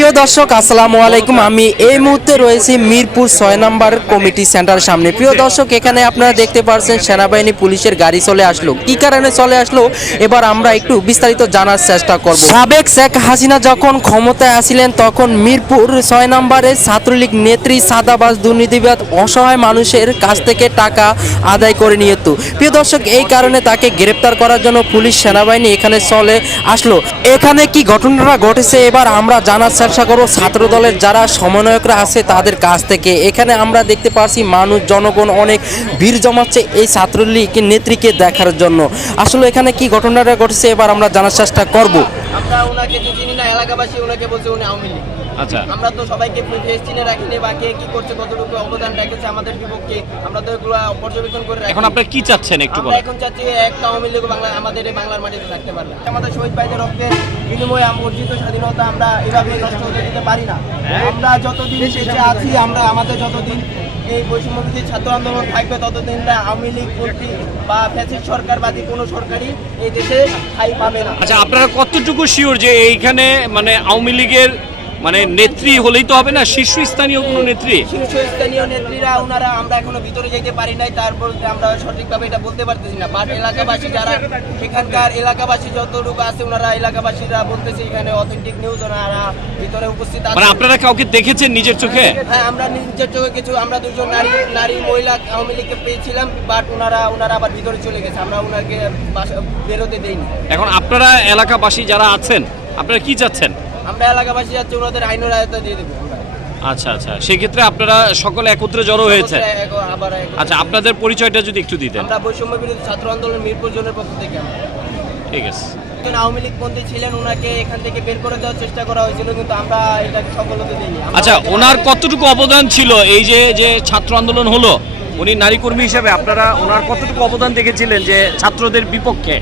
প্রিয় দর্শক, আসসালামু আলাইকুম। আমি এই মুহূর্তে রয়েছি মিরপুর ছয় নম্বর কমিটি সেন্টার সামনে। প্রিয় দর্শক, এখানে আপনারা দেখতে পাচ্ছেন সেনাবাহিনী পুলিশের গাড়ি চলে আসলো। কি কারণে চলে আসলো? এবার আমরা একটু বিস্তারিত জানার চেষ্টা করব। সাবেক শেখ হাসিনা যখন ক্ষমতায় আসিলেন, তখন মিরপুর ছয় নম্বরে ছাত্রলীগ নেত্রী সাদাবাস দুর্নীতিবাদ, অসহায় মানুষের কাছ থেকে টাকা আদায় করে নিয়ে তো প্রিয় দর্শক, এই কারণে তাকে গ্রেপ্তার করার জন্য পুলিশ সেনাবাহিনী এখানে চলে আসলো। এখানে কি ঘটনাটা ঘটেছে? এবার আমরা জানার চেষ্টা করব। ছাত্র দলের যারা সমন্বয়করা আছে তাদের কাছ থেকে। এখানে আমরা দেখতে পাচ্ছি মানুষ, জনগণ অনেক ভিড় জমাচ্ছে এই ছাত্রলীগ নেত্রীকে দেখার জন্য। আসলে এখানে কি ঘটনাটা ঘটেছে এবার আমরা জানার চেষ্টা করব। আমরা ওনাকে চিনি না, এলাকাবাসী ওনাকে বলছে উনি আওয়ামী লীগ। আচ্ছা। আমরা তো সবাইকে ফেস চিনে রাখিনি বা কে কি করছে কতটুকু অবদান রেখেছে আমাদের বিপক্ষে। আমরা তো এগুলো পর্যবেক্ষণ করে রাখি এখন আপনারা কি চাচ্ছেন একটু বলেন। এখন চাচ্ছি একটা আওয়ামী লীগ বাংলা আমাদের এই বাংলার মাটিতে থাকতে পারবে। আমাদের শহীদ ভাইদের রক্তের বিনিময়ে অর্জিত স্বাধীনতা আমরা এভাবে নষ্ট হতে দিতে পারি না। আমরা যতদিন বেঁচে আছি আমরা আমাদের যতদিন এই বৈষম্যবিধি ছাত্র আন্দোলন থাকবে ততদিন আওয়ামী লীগ কর্তৃক বা ফ্যাসিস্ট সরকারবাদী কোনো সরকারই এই দেশে ঠাই পাবে না। আচ্ছা আপনারা কতটুকু শিওর যে এইখানে মানে আওয়ামী লীগের মানে নেত্রী হলেই তো হবে না শীর্ষস্থানীয় কোনো নেত্রী? শীর্ষস্থানীয় নেত্রীরা ওনারা আমরা এখনও ভিতরে যেতে পারি নাই তারপর আমরা সঠিকভাবে এটা বলতে পারতেছি না। বাট এলাকাবাসী যারা এখানকার এলাকাবাসী যতটুকু আছে ওনারা এলাকাবাসীরা বলতেছে এখানে অথেন্টিক নিউজ ওনারা ভিতরে উপস্থিত মানে আছে। আপনারা কাউকে দেখেছেন নিজের চোখে? হ্যাঁ আমরা নিজের চোখে কিছু আমরা দুজন নারী নারী মহিলা আওয়ামী লীগকে পেয়েছিলাম বাট ওনারা ওনারা আবার ভিতরে চলে গেছে। আমরা ওনাকে বেরোতে দেইনি। এখন আপনারা এলাকাবাসী যারা আছেন আপনারা কি চাচ্ছেন? আমরা এলাকাবাসী যাচ্ছে ওনাদের আইনের আয়তা দিয়ে দেবো। আচ্ছা আচ্ছা। সেক্ষেত্রে আপনারা সকলে একত্রে জড়ো হয়েছে আচ্ছা আপনাদের পরিচয়টা যদি একটু দিতেন। আমরা বৈষম্য বিরোধী ছাত্র আন্দোলন মিরপুর জোনের পক্ষ থেকে। ঠিক আছে। একজন আওয়ামী লীগ বন্দী ছিলেন ওনাকে এখান থেকে বের করে দেওয়ার চেষ্টা করা হয়েছিল কিন্তু আমরা এটাকে সফলতা দিইনি। আচ্ছা ওনার কতটুকু অবদান ছিল? এই যে যে ছাত্র আন্দোলন হলো উনি নারী কর্মী হিসেবে আপনারা ওনার কতটুকু অবদান দেখেছিলেন যে ছাত্রদের বিপক্ষে?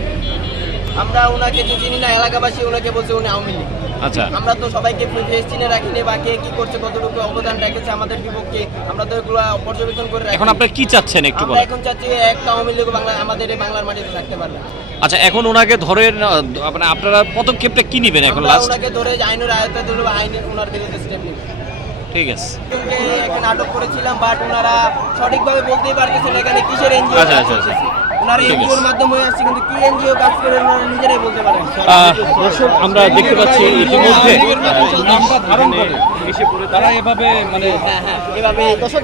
আমরা ওনাকে যে চিনি না এলাকাবাসী ওনাকে বলছে উনি আওয়ামী লীগ। আচ্ছা। আমরা তো সবাইকে ফেস চিনে রাখিনি বা কে কি করছে কতটুকু অবদান রেখেছে আমাদের বিপক্ষে আমরা তো এগুলো পর্যবেক্ষণ করে এখন আপনারা কি চাচ্ছেন একটু বলেন? এখন চাচ্ছি একটা আওয়ামী লীগ বাংলা আমাদের এই বাংলার মাটিতে থাকতে পারবে। আচ্ছা এখন ওনাকে ধরেন আহ, মানে আপনারা পদক্ষেপটা কি নেবেন এখন লাস্ট ওনাকে ধরে আইনের আয়ত্তে ধরবো আইনের ওনার বিরুদ্ধে স্টেপ নিব। ঠিক আছে। এখানে আটক করেছিলাম বাট ওনারা সঠিকভাবে বলতেই পারতেছেন এখানে কিসের এনজিও আচ্ছা, আচ্ছা, আচ্ছা। ওনারা ঠিক আছে। এনজিওর মাধ্যমে আসছে কিন্তু কি এনজিও কাজ করে ওনারা নিজেরাই বলতে পারেন? আহ, দর্শক আমরা দেখতে পাচ্ছি ইতিমধ্যে তারা এভাবে মানে এভাবে দর্শক